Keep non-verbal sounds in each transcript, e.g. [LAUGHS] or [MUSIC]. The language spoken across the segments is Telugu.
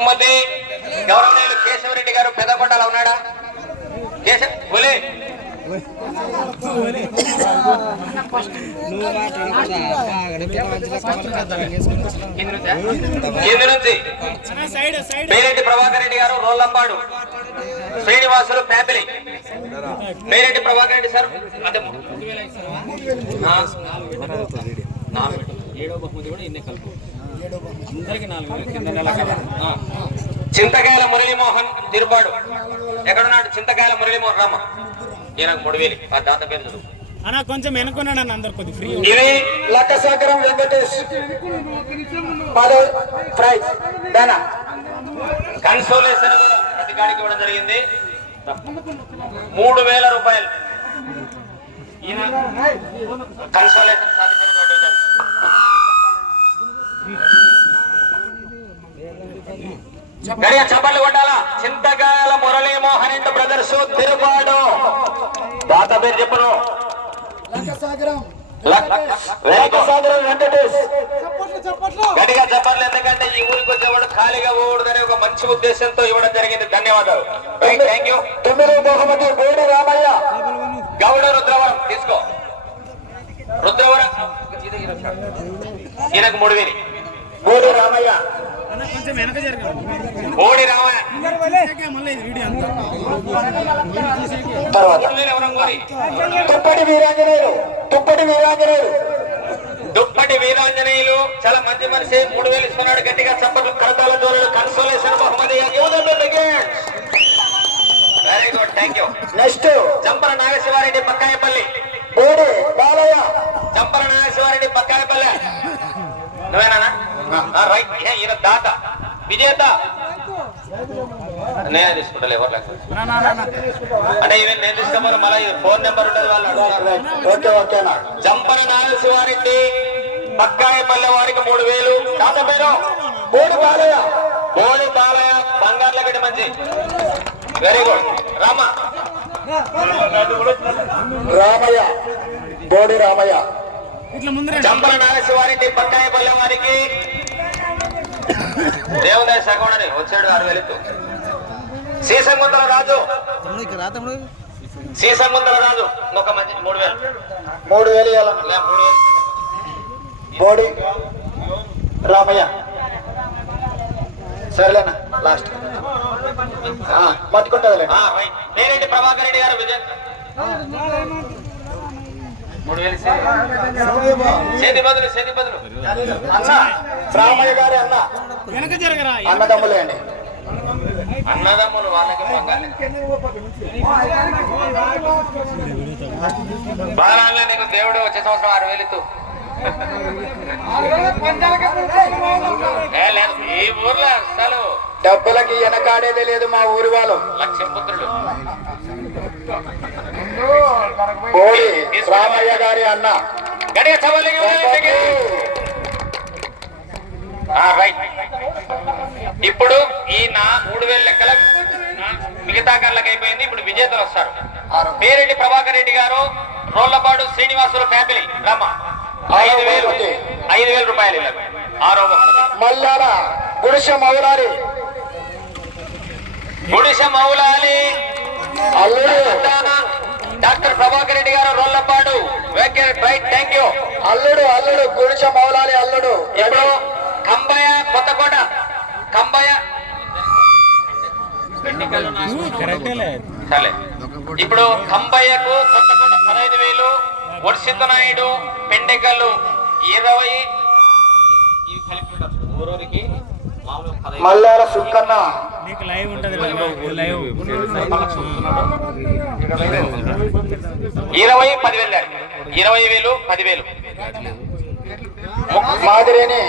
బహుమతి గౌరవనీయులు కేశవరెడ్డి గారు పెద్దకొండలో ఉన్నాడా? కేశవ ఒలే. కింది నుంచి. పేరెడ్డి ప్రభాకర్ రెడ్డి గారు రోల్లంపాడు శ్రీనివాసులు ఫ్యామిలీ. పేరెడ్డి ప్రభాకర్ రెడ్డి సార్. అదే నాలుగు. ఏడో బహుమతి కూడా ఇన్నే కలుపు. చింతకాయల మురళీమోహన్ తిరుపాడు. ఎక్కడున్నాడు చింతకాయల మురళీమోహన్ రామ? ఈయన మూడు వేలు ఆ దాత పేరు చదువు. అన్న కొంచెం వెనుకున్నాడు అన్న అందరు కొద్ది ఫ్రీ ఇది లక్కసాగరం వెంకటేష్. పదో ప్రైజ్. దానా కన్సోలేషన్ కూడా ఇవ్వడం జరిగింది. మూడు వేల రూపాయలు. ఈయన కన్సోలేషన్ విద్యార్థి. గడియ చప్పట్లు కొట్టాలా? చింతకాయల మురళీమోహన్ ఇంటి బ్రదర్స్ తిరుపాడు. దాత పేరు చెప్పను. గట్టిగా చెప్పాలి ఎందుకంటే ఈ ఊరికి వచ్చేవాడు ఖాళీగా పోకూడదనే ఒక మంచి ఉద్దేశంతో ఇవ్వడం జరిగింది. ధన్యవాదాలు. థ్యాంక్ యూ తొమ్మిదో బహుమతి బోడి రామయ్య. గౌడ రుద్రవరం తీసుకో. రుద్రవరం. ఈయనకు మూడు వేలు. బోడి రామయ్య. ఓడి రామయ్య. తర్వాత. మూడు తుప్పటి వీరాంజనేయులు తుప్పటి వీరాంజనేయులు. దుప్పటి వీరాంజనేయులు చాలా మంచి మనిషి మూడు వేలు ఇస్తున్నాడు గట్టిగా చప్పట్లు కరతాల దూరలు కన్సోలేషన్ బహుమతి very good thank you next Champala Nagasivareddy Pakkayapalli. Bodi Balaiah. Champala Naga Siva Reddy పక్కాయపల్లి. నువ్వేనా రైట్ ఈయన దాత. విజేత. నేనే తీసుకుంటా ఎవరు లేకపోతే. అంటే ఈవెన్ నేను తీసుకోమని మళ్ళీ ఫోన్ నెంబర్ ఉంటుంది వాళ్ళు పక్కాయపల్లి వారికి మూడు వేలు. దాత పేరు? బోడి బాలయ్య. బోడి బాలయ్య బంగార్ల గడ్డి మంచి. Very good Rama. Ramayya. Bodi Ramayya. చంపల Nagasivareddy పక్కాయపల్లి వారికి దేవదాయ సగోడని వచ్చాడు ఆరు వేలు సీసంగుంతల రాజు సీసంగుంతల రాజు ఒక మంచి మూడు వేలు మూడు వేలు ఇవ్వాలన్న లే, మూడు వేలు బోడి రామయ్య సరేలేనా లాస్ట్ రైట్. నేనేంటి ప్రభాకర్ రెడ్డి గారు విజయ్ చేతి బదులు చేతి బదులు. అన్న రామయ్య గారి అన్న. వెనక జరగరా? అన్నదమ్ములే అండి. అన్నదమ్ములు వాళ్ళకి బాగా నీకు దేవుడు వచ్చే సంవత్సరం ఆరు వేలు ఇత్తు. ఏ లేదు, ఈ ఊర్లో అసలు డబ్బులకి వెనకాడేదే లేదు మా ఊరి వాళ్ళు. లక్ష్మీపుత్రుడు. బోడి రామయ్య గారి అన్న. ఇప్పుడు ఈ నా మూడు వేల లెక్కల మిగతా కళ్ళకి అయిపోయింది. ఇప్పుడు విజేతలు వస్తారు. పేరెడ్డి ప్రభాకర్ రెడ్డి గారు రోళ్ళపాడు శ్రీనివాసుల ఫ్యామిలీ. రమ్మ. ఐదు వేలు ఐదు వేల రూపాయలు. ఆరో బహుమతి. మల్లాల గుడిసె మౌలారి. గుడిస మౌలాలి. అల్లుడు డాక్టర్ ప్రభాకర్ రెడ్డి గారు రోళ్ళపాడు రైట్ థ్యాంక్ యూ అల్లుడు అల్లుడు గుడిసె మౌలాలి అల్లుడు. ఇప్పుడు కంబయ కొత్తకోట. కంబయ సరే. ఇప్పుడు కంబయ్యకు కొత్తకోట పదహైదు వేలు వర్షిత నాయుడు పెండెకల్లు ఇరవై. మల్లాల సుక్కన్న. నీకు లైవ్ ఉంటది లైవ్ ఇరవై పదివేలు ఇరవై వేలు పదివేలు. మాదిరిని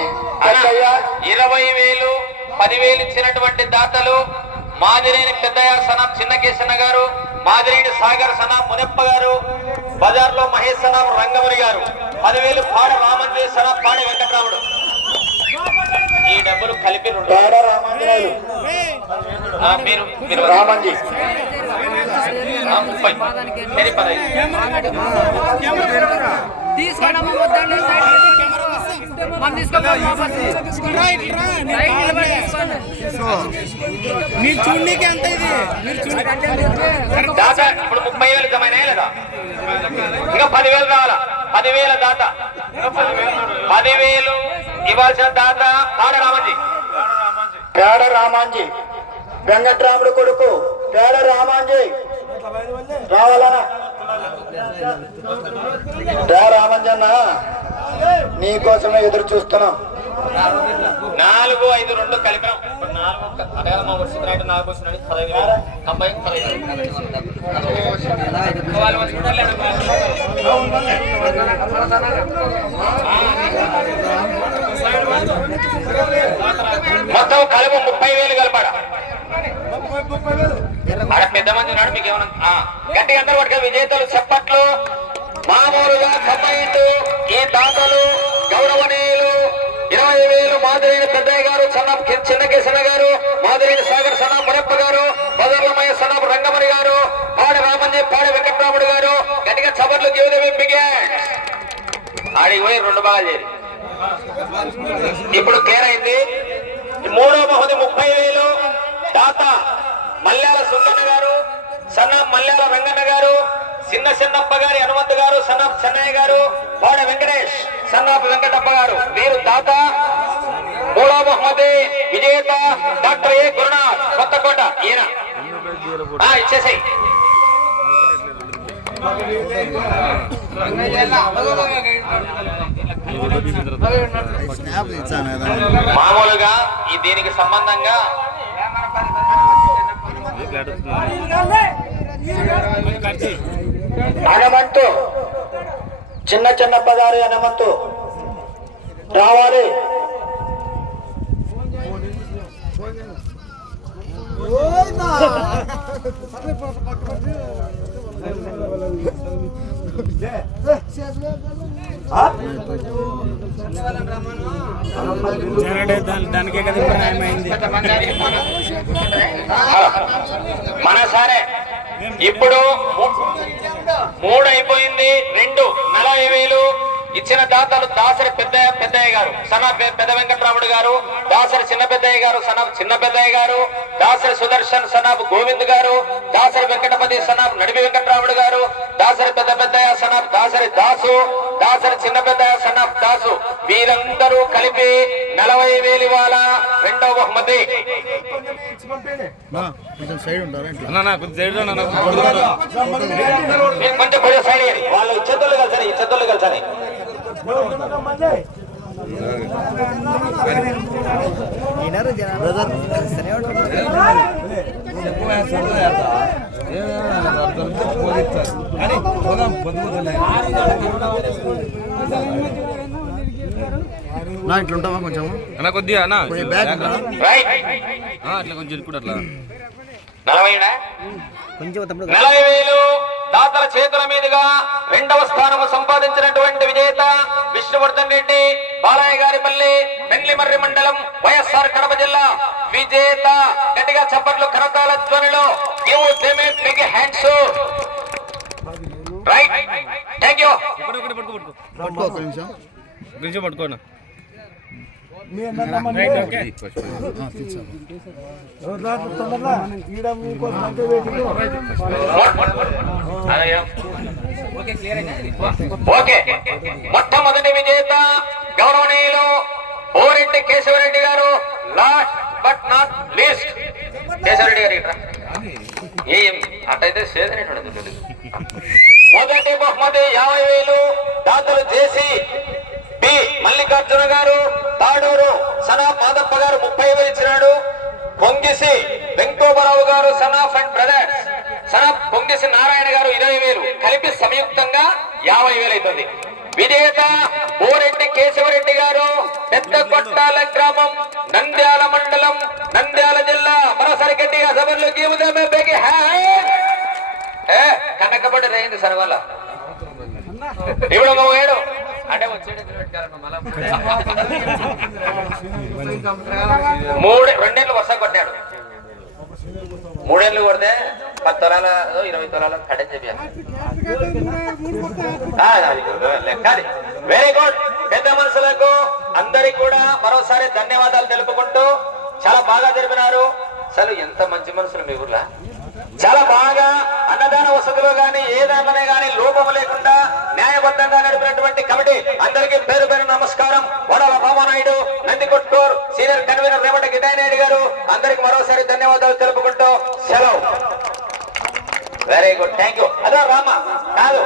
ఇరవై వేలు పదివేలు ఇచ్చినటువంటి దాతలు మాదిరేని పెద్దయ్య సనాం చిన్నకేశన్న గారు మాదిరేని సాగర్ సనా మునప్ప గారు బజార్లో మహేష్ సనా రంగముని గారు పదివేలు పాడ రామంజీ సనా పాడి వెంకటరాముడు. ఈ డబ్బులు కలిపి మీరు మీరు రామంజీ. ముప్పై. సరే పదహైదు. మీరు ఎంత ఇది మీరు దాత ఇప్పుడు ముప్పై వేలు జమైనా లేదా? ఇంకా పదివేలు రావాలా? పదివేల దాత. పదివేలు. ఇవ్వాల్సిన దాత పాడ రామంజీ పేడ రామాంజీ వెంకట్రాముడు కొడుకు పేడ రామాంజీ రావాలనా? రా రామంజన్న నీకోసమే ఎదురు చూస్తున్నాం. నాలుగు ఐదు రెండు కలిపాం నాలుగు అడగలమా? వస్తున్నాయి నాలుగు పదహైదు తొంభై. మొత్తం కలుపు ముప్పై వేలు కలపాడ? ఆడ పెద్ద మంది ఉన్నాడు మీకు ఏమన్నా ఆ, గట్టిగా పట్టుకొని విజేతలు చెప్పట్లు మామూలుగా కంబైండ్ ఈ తాతలు గౌరవనీయులు ఇరవై వేలు మాధురైన పెద్దయ్య గారు సన్నాం చిన్న కేసన్న గారు మాధురైన సాగర్ సన్నాం మురప్ప గారు బదర్లమయ్య సన్న రంగమణి గారు పాడ రామంజీ పాడి వెంకటరాముడు గారు గట్టిగా చబర్లు గివ్ బిగెట్ ఆడికి పోయి రెండు బాగా చేరి. ఇప్పుడు క్లియర్ అయింది. మూడో బహుది ముప్పై వేలు. దాత మల్యాల సుందన్న గారు సన్న మల్లెల రంగన్న గారు చిన్న చిన్నప్ప గారి హనుమంత్ గారు సన్నప్ చెన్నయ్య గారు వాడ వెంకటేష్ సన్నాప్ వెంకటప్ప గారు. వీరు దాత మూడో బహుమతి విజేత డాక్టర్ ఏ. గురునాథ్ కొత్తకోట ఈయన. ఇచ్చేసాయి ఇచ్చేసేయ్. మామూలుగా ఈ దీనికి సంబంధంగా హనుమంతు చిన్న చిన్న పదారి హనుమంతు రావాలి. జరగడే దాని- దానికే కదా మన సరే ఇప్పుడు మూడు అయిపోయింది రెండు నలభై వేలు. ఇచ్చిన దాతలు దాసరి పెద్ద పెద్దయ్య గారు సన పెద్ద వెంకటరాముడు గారు దాసరి చిన్న పెద్దయ్య గారు సనబ్ చిన్న పెద్దయ్య గారు దాసరి సుదర్శన్ సనాబ్ గోవింద్ గారు దాసరి వెంకటపతి సనాబ్ నడిపి వెంకటరాముడు గారు దాసరి పెద్ద పెద్దయ్య సనాబ్ దాసరి దాసు దాసరి చిన్న పెద్దయ్య సనాబ్ దాసు. వీరందరూ కలిపి నలభై వేలు ఇవాళ రెండవ బహుమతి. కొంచెం కొంచెం సైడ్. వాళ్ళు ఇచ్చేద్దోళ్ళు కలిసారు ఇచ్చేద్దోళ్ళు కలిసారు నా ఇట్లా ఉంటావా కొంచెం అన్న కొద్దిగా అన్న బ్యాగ్ రైట్ ఆ, అట్లా కొంచెం ఇప్పుడు అట్లా నలభైనా కొంచెం తమ్ముడు నలభై వేలు దాతల చేతుల మీదుగా రెండవ స్థానము సంపాదించినటువంటి విజేత విష్ణువర్ధన్ రెడ్డి బాలయ్య గారి పల్లి మండలం వైఎస్ఆర్ కడప జిల్లా. విజేత గట్టిగా చప్పట్లు కరతాల ధ్వనిలో give them a big hands right పట్టుకో పట్టుకో పట్టుకో నిమిషం పట్టుకోనా రైట్ ఓకే ఓకే. మొట్టమొదటి విజేత గౌరవనీయులు ఓరెడ్డి కేశవరెడ్డి గారు. Last but not least Kesavareddy గారు ఇక్కడ ఏం అట్టయితే సేదనేటువంటిది తెలియదు మొదటి బహుమతి యాభై వేలు దాతలు చేసి మల్లికార్జున గారు తాడూరు సనా మాదప్ప గారు ముప్పై వేలు ఇచ్చినాడు. పొంగిసి వెంకటోబరావు గారు సనా అండ్ బ్రదర్స్ సనా పొంగిసి నారాయణ గారు ఇరవై వేలు. కలిపి సంయుక్తంగా యాభై వేలు అవుతుంది విజేత బోరెడ్డి కేశవరెడ్డి గారు పెద్ద కొట్టాల గ్రామం నంద్యాల మండలం నంద్యాల జిల్లా మరోసారి గట్టిగా సభలో గీవుదామే కనకబడి రైంది సరే ఇవ్వడం ఏడు. [LAUGHS] మూడు రెండేళ్ళు వరుస కొట్టాడు. మూడేళ్ళు కొడితే పది తొలాల ఇరవై తొలాల కట్టని చెప్పాను వెరీ గుడ్ పెద్ద మనుషులకు అందరికి కూడా మరోసారి ధన్యవాదాలు తెలుపుకుంటూ చాలా బాగా జరిపినారు. అసలు ఎంత మంచి మనుషులు మీ ఊర్లో? చాలా బాగా అన్నదాన వసతులు గాని ఏదామనే గాని లోపం లేకుండా న్యాయబద్ధంగా ఉన్నటువంటి కమిటీ అందరికీ పేరు పేరు నమస్కారం. వడల భామానాయుడు నందికొట్కూర్ సీనియర్ కన్వీనర్ రేవటి గిడ్డాయినాయుడు గారు అందరికి మరోసారి ధన్యవాదాలు తెలుపుకుంటూ సెలవు. వెరీ గుడ్ థ్యాంక్ యూ అదో రామ. కాదు.